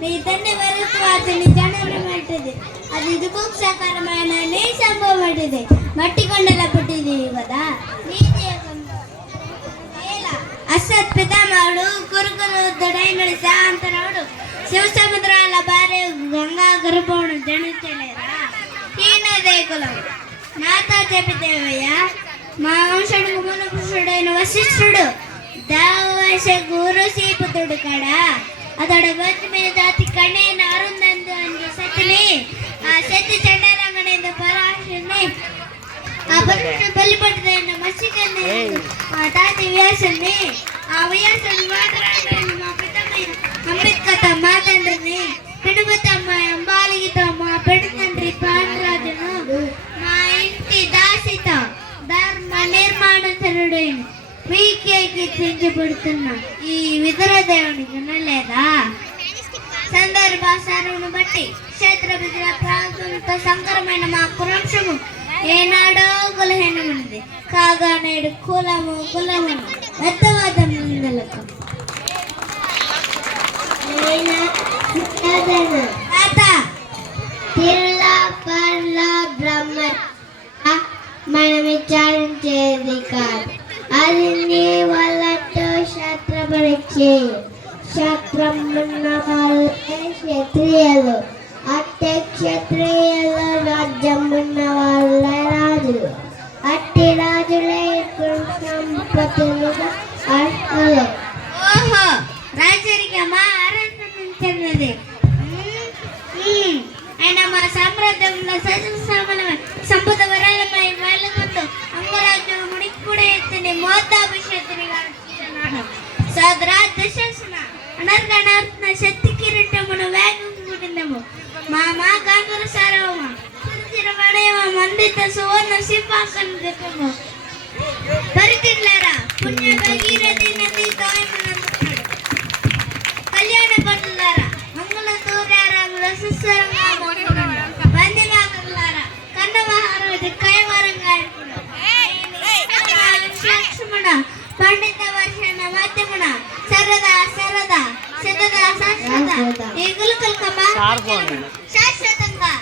నీ తండ్రి వరుత్వాది నీ జననం వంటిది అది దుఃఖకరమైన నీ సంభవం వంటిది మట్టి కొండల పుట్టిది కదా నీతి అసత్ పితామహుడు కురుకులుడైన శాంతనుడు శివ సముద్రాల భార్య గంగా గర్భమును జనించలేరా హీనదేకులం నాతో చెప్పితేవయ్యా మా వంశుడు మూల పురుషుడైన వశిష్ఠుడు దేవవశ గురు శ్రీపుత్రుడు కాడా అతడు గొంతు మీద జాతి కణేన అరుందందు అని సతిని ఆ శక్తి చండాలంగనేందు పరాశుని ఆ పరుషుడు బలిపడిదైన మత్స్యకన్ని ఆ తాతి వ్యాసుని ఆ వ్యాసుని మాట్లాడిన మా పితమైన అంబేద్కర్ మా తండ్రిని పిడుగుతమ్మ అంబాలిగితో మా పెద్ద తండ్రి పాండరాజును మా ఇంటి దాసితో ధర్మ నిర్మాణచరుడైన వీకేకి తెంచబడుతున్న ఈ విదుర దేవుని వినలేదా సందర్భాసారమును బట్టి క్షేత్ర విద్య ప్రాంతంతో సంకరమైన మా కులంశము ఏనాడో కులహీనమైనది కాగా నేడు కులము వ్యర్థవాదం నిందలకు బ్రహ్మ మనం విచారించేది కాదు అది నీ వల్లతో శాస్త్రపరిచే శాస్త్రం ఉన్న వాళ్ళే క్షత్రియులు అట్టే క్షత్రియులు రాజ్యం ఉన్న వాళ్ళే రాజులు అట్టి రాజులే సంపత్తులుగా అర్హులు ఓహో రాజరికమా ఆరంభించినది ఆయన మా సామ్రాజ్యంలో సజీవమైన సంపద వరాలపై వేలకొందు అంగరాజ్యం ముడిక్కుడే ఎత్తిని మోతాభిషేక్తిని గావిస్తున్నాడు సోదరా దశాసన అనర్గణాత్మ శక్తి కిరీటమును వేగము మా గంగుల సారవమ తిరుమణేమ మందిత సువర్ణ సింహాసనం దిక్కము పరితిల్లారా పుణ్య భగీరథి నది దాయమనందున్నాడు కళ్యాణ పనులారా మంగళ దూరారాముల సుస్వరంగా వందిమాకులారా కన్నమహారాజు కైవరంగా లక్ష్మణ పండిత వర్షణ మధ్యమున సరదా శాశ్వతంగా